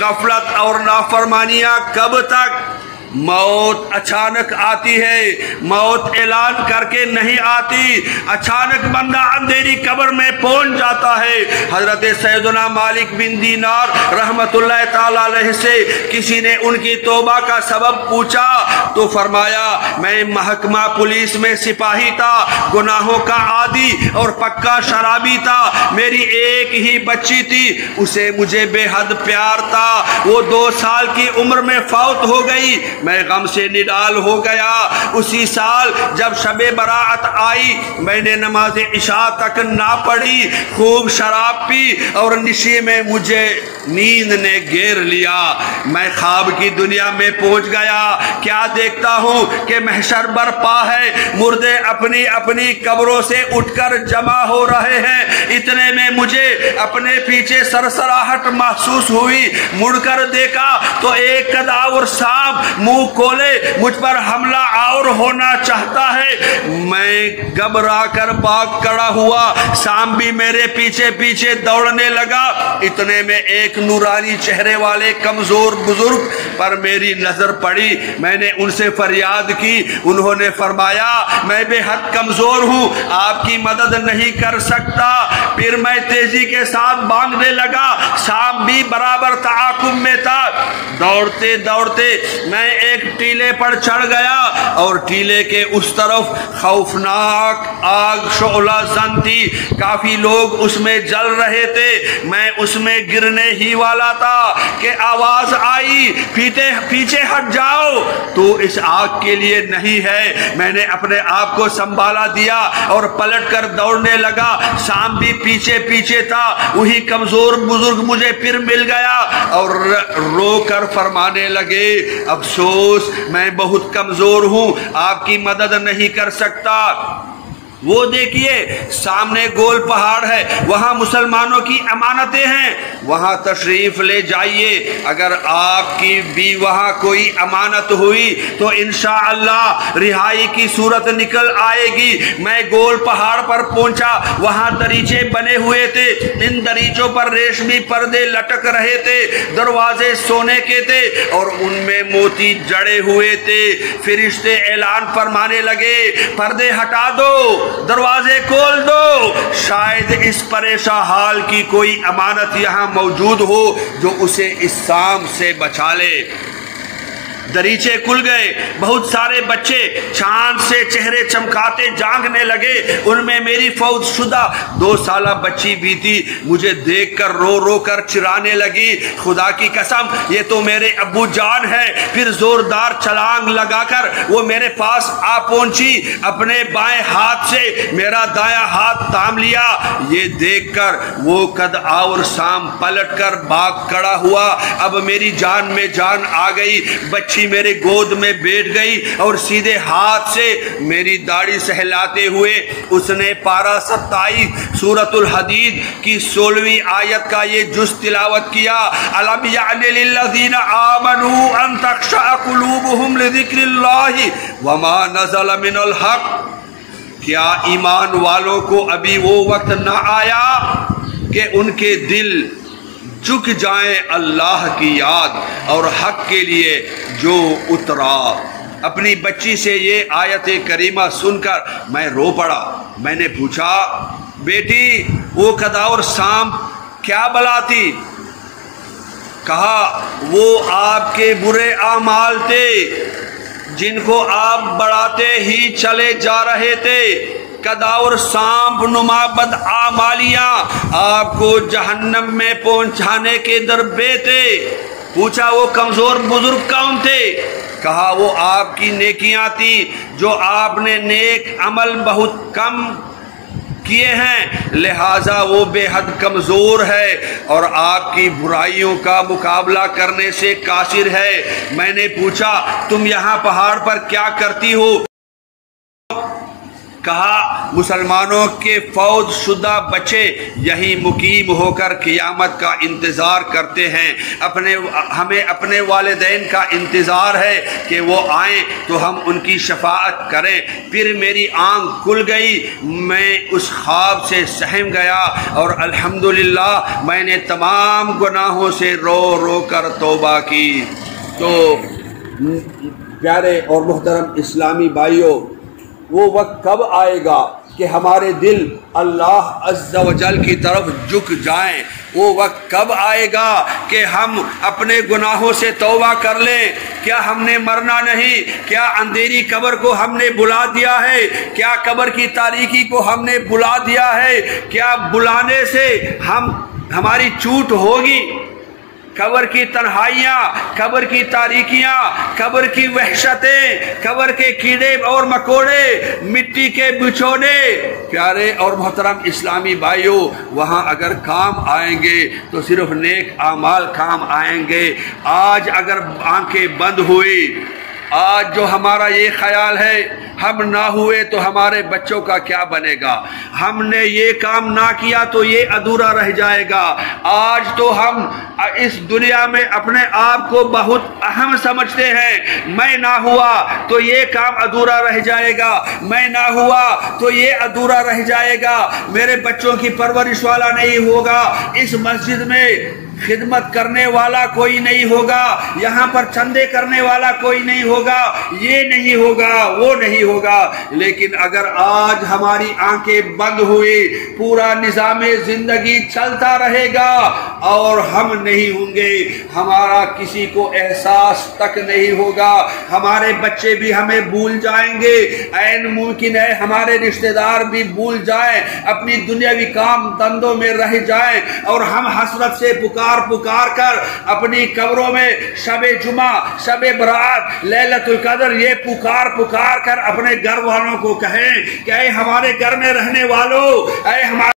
गफलत और नाफरमानियां कब तक? मौत अचानक आती है, मौत ऐलान करके नहीं आती। अचानक बंदा अंधेरी कब्र में पहुंच जाता है। हजरत सैयदना मालिक बिन दीनार रहमतुल्लाह ताला अलैहि से किसी ने उनकी तौबा का सबब पूछा तो फरमाया, मैं महकमा पुलिस में सिपाही था, गुनाहों का आदी और पक्का शराबी था। मेरी एक ही बच्ची थी, उसे मुझे बेहद प्यार था। वो 2 साल की उम्र में फौत हो गई। मैं गम से निडाल हो गया। उसी साल जब शबे बरात आई, मैंने नमाज इशा तक ना पढ़ी, खूब शराब पी और निशी में मुझे नींद ने घेर लिया। मैं ख्वाब की दुनिया में पहुंच गया। क्या देखता हूं कि महशर बरपा है, मुर्दे अपनी अपनी कब्रों से उठकर जमा हो रहे हैं। इतने में मुझे अपने पीछे सरसराहट महसूस हुई। मुड़कर देखा तो एक कदावर सांप मुंह खोले मुझ पर हमला और होना चाहता है। मैं घबरा कर भाग खड़ा हुआ, सांप भी मेरे पीछे पीछे दौड़ने लगा। इतने में एक नूरानी चेहरे वाले कमजोर बुजुर्ग पर मेरी नजर पड़ी। मैंने उनसे फरियाद की। उन्होंने फरमाया, मैं बेहद कमजोर हूं, आपकी मदद नहीं कर सकता। फिर मैं तेजी के साथ भागने लगा। सांप भी बराबर ताकुब में था। दौड़ते दौड़ते मैं एक टीले पर चढ़ गया और टीले के उस तरफ खौफनाक आग शोला जन थी। काफी लोग उसमें जल रहे थे। मैं उसमें गिरने ही वाला था कि आवाज आई, पीछे हट जाओ। तो इस आग के लिए नहीं है। मैंने अपने आप को संभाला दिया और पलटकर दौड़ने लगा। सांप भी पीछे पीछे था। वही कमजोर बुजुर्ग मुझे फिर मिल गया और रो कर फरमाने लगे, अफसोस मैं बहुत कमजोर हूं, आपकी मदद नहीं कर सकता। वो देखिए सामने गोल पहाड़ है, वहां मुसलमानों की अमानतें हैं, वहां तशरीफ ले जाइए। अगर आपकी भी वहां कोई अमानत हुई तो इंशाअल्लाह रिहाई की सूरत निकल आएगी। मैं गोल पहाड़ पर पहुंचा। वहां दरीचे बने हुए थे। इन दरीचों पर रेशमी पर्दे लटक रहे थे। दरवाजे सोने के थे और उनमें मोती जड़े हुए थे। फरिश्ते ऐलान फरमाने लगे, पर्दे हटा दो, दरवाजे खोल दो। शायद इस परेशान हाल की कोई अमानत यहां मौजूद हो जो उसे इस सांप से बचा ले। दरीचे खुल गए। बहुत सारे बच्चे चांद से चेहरे चमकाते जागने लगे। उनमें मेरी फौज शुदा 2 साला बच्ची भी थी। मुझे देखकर रो रो कर चिराने लगी, खुदा की कसम ये तो मेरे अब्बू जान है। फिर जोरदार छलांग लगाकर वो मेरे पास आ पहुंची। अपने बाएं हाथ से मेरा दायां हाथ थाम लिया। ये देखकर वो कद और सांप पलट कर भाग खड़ा हुआ। अब मेरी जान में जान आ गई। बच्ची मेरे गोद में बैठ गई और सीधे हाथ से मेरी दाढ़ी सहलाते हुए उसने पारा 27 सूरतुल हदीद की 16वीं आयत का ये जुज़ तिलावत किया। अलम यानि लिल्लज़ीना आमनू अन तख़शअ क़ुलूबुहुम लिज़िक्रिल्लाहि वमा नज़ल मिनल हक़। क्या ईमान वालों को अभी वो वक्त न आया कि उनके दिल झुक जाएं अल्लाह की याद और हक के लिए जो उतरा। अपनी बच्ची से ये आयत करीमा सुनकर मैं रो पड़ा। मैंने पूछा, बेटी वो कदावर सांप क्या बला थी? कहा, वो आपके बुरे आमाल थे जिनको आप बढ़ाते ही चले जा रहे थे। कदावर सांप नुमा बद आमालियां आपको जहन्नम में पहुंचाने के दरबे थे। पूछा, वो कमजोर बुजुर्ग कौन थे? कहा, वो आपकी नेकियां थी जो आपने नेक अमल बहुत कम किए हैं, लिहाजा वो बेहद कमजोर है और आपकी बुराइयों का मुकाबला करने से कासिर है। मैंने पूछा, तुम यहाँ पहाड़ पर क्या करती हो? کہا مسلمانوں کے فوت شدہ بچے یہی مقیم ہو کر قیامت کا انتظار کرتے ہیں، ہمیں اپنے والدین کا انتظار ہے کہ وہ آئیں تو ہم ان کی شفاعت کریں۔ پھر میری آنکھ کھل گئی، میں اس خواب سے سہم گیا اور الحمدللہ میں نے تمام گناہوں سے رو رو کر توبہ کی۔ تو پیارے اور محترم اسلامی بھائیوں، وہ وقت کب آئے گا کہ ہمارے دل اللہ عز و جل کی طرف جھک جائیں؟ وہ وقت کب آئے گا کہ ہم اپنے گناہوں سے توبہ کر لیں؟ کیا ہم نے مرنا نہیں؟ کیا اندھیری قبر کو ہم نے بلا دیا ہے؟ کیا قبر کی تاریکی کو ہم نے بلا دیا ہے؟ کیا بلانے سے ہماری چوٹ ہوگی؟ قبر کی تنہائیاں، قبر کی تاریکیاں، قبر کی وحشتیں، قبر کے کیڑے اور مکوڑے، مٹی کے بچھونے، پیارے اور محترم اسلامی بھائیوں، وہاں اگر کام آئیں گے تو صرف نیک اعمال کام آئیں گے۔ آج اگر آنکھیں بند ہوئی، آج جو ہمارا یہ خیال ہے ہم نہ ہوئے تو ہمارے بچوں کا کیا بنے گا، ہم نے یہ کام نہ کیا تو یہ ادھورا رہ جائے گا۔ آج تو ہم اس دنیا میں اپنے آپ کو بہت اہم سمجھتے ہیں، میں نہ ہوا تو یہ کام ادھورا رہ جائے گا، میں نہ ہوا تو یہ ادھورا رہ جائے گا، میرے بچوں کی پرورش والا نہیں ہوگا، اس مسجد میں خدمت کرنے والا کوئی نہیں ہوگا، یہاں پر چندے کرنے والا کوئی نہیں ہوگا، یہ نہیں ہوگا، وہ نہیں ہوگا۔ لیکن اگر آج ہماری آنکھیں بند ہوئی، پورا نظام زندگی چلتا رہے گا اور ہم نہیں ہوں گے، ہمارا کسی کو احساس تک نہیں ہوگا، ہمارے بچے بھی ہمیں بھول جائیں گے، عین ممکن ہے ہمارے رشتہ دار بھی بھول جائیں، اپنی دنیاوی کام دندوں میں رہ جائیں، اور ہم حسرت سے پکار کر اپنی قبروں میں شب جمعہ، شب برات، لیلۃ القدر یہ پکار کر اپنے گھر والوں کو کہیں کہ اے ہمارے گھر میں رہنے والوں، اے ہمارے